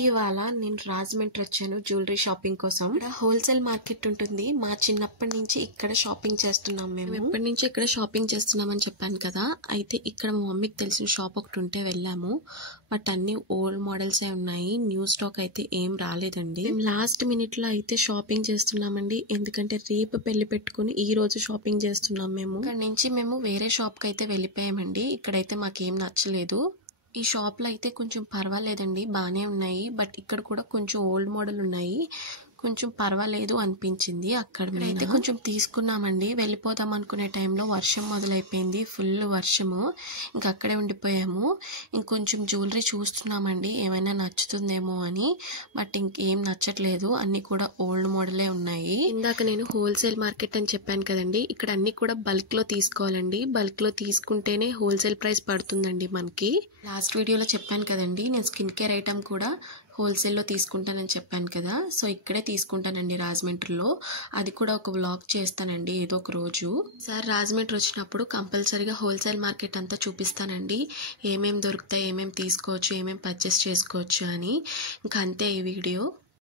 ఇవాళ నేను రాజమండ్రి వచ్చాను జ్యువెలరీ షాపింగ్ కోసం. ఇక్కడ హోల్సేల్ మార్కెట్ ఉంటుంది. మా చిన్నప్పటి నుంచి ఇక్కడ షాపింగ్ చేస్తున్నాం. మేము ఎప్పటి నుంచి ఇక్కడ షాపింగ్ చేస్తున్నామని చెప్పాను కదా. అయితే ఇక్కడ మా మమ్మీకి తెలిసిన షాప్ ఒకటి ఉంటే వెళ్ళాము. బట్ అన్ని ఓల్డ్ మోడల్సే ఉన్నాయి. న్యూ స్టాక్ అయితే ఏం రాలేదండి. మేము లాస్ట్ మినిట్ లో అయితే షాపింగ్ చేస్తున్నామండి. ఎందుకంటే రేపు పెళ్లి పెట్టుకుని ఈ రోజు షాపింగ్ చేస్తున్నాం. మేము ఇక్కడ నుంచి మేము వేరే షాప్ కి అయితే వెళ్ళిపోయామండి. ఇక్కడైతే మాకేం నచ్చలేదు. ఈ షాప్ లో అయితే కొంచెం పర్వాలేదండి, బాగానే ఉన్నాయి. బట్ ఇక్కడ కూడా కొంచెం ఓల్డ్ మోడల్ ఉన్నాయి. కొంచెం పర్వాలేదు అనిపించింది. అక్కడ అయితే కొంచెం తీసుకున్నామండి. వెళ్ళిపోదాం అనుకునే టైంలో వర్షం మొదలైపోయింది, ఫుల్ వర్షము. ఇంకా అక్కడే ఉండిపోయాము. ఇంకొంచెం జ్యువెలరీ చూస్తున్నామండి, ఏమైనా నచ్చుతుందేమో అని. బట్ ఇంకేం నచ్చట్లేదు, అన్ని కూడా ఓల్డ్ మోడలే ఉన్నాయి. ఇందాక నేను హోల్సేల్ మార్కెట్ అని చెప్పాను కదండి. ఇక్కడ అన్ని కూడా బల్క్ లో తీసుకోవాలండి. బల్క్ లో తీసుకుంటేనే హోల్సేల్ ప్రైస్ పడుతుందండి మనకి. లాస్ట్ వీడియోలో చెప్పాను కదండి, నేను స్కిన్ కేర్ ఐటమ్ కూడా హోల్సేల్లో తీసుకుంటానని చెప్పాను కదా. సో ఇక్కడే తీసుకుంటానండి రాజమండ్రిలో. అది కూడా ఒక వ్లాగ్ చేస్తానండి ఏదో ఒక రోజు. సార్ రాజమండ్రి వచ్చినప్పుడు కంపల్సరీగా హోల్సేల్ మార్కెట్ అంతా చూపిస్తానండి. ఏమేమి దొరుకుతాయి, ఏమేమి తీసుకోవచ్చు, ఏమేమి పర్చేస్ చేసుకోవచ్చు అని. ఇంకా అంతే ఈ వీడియో.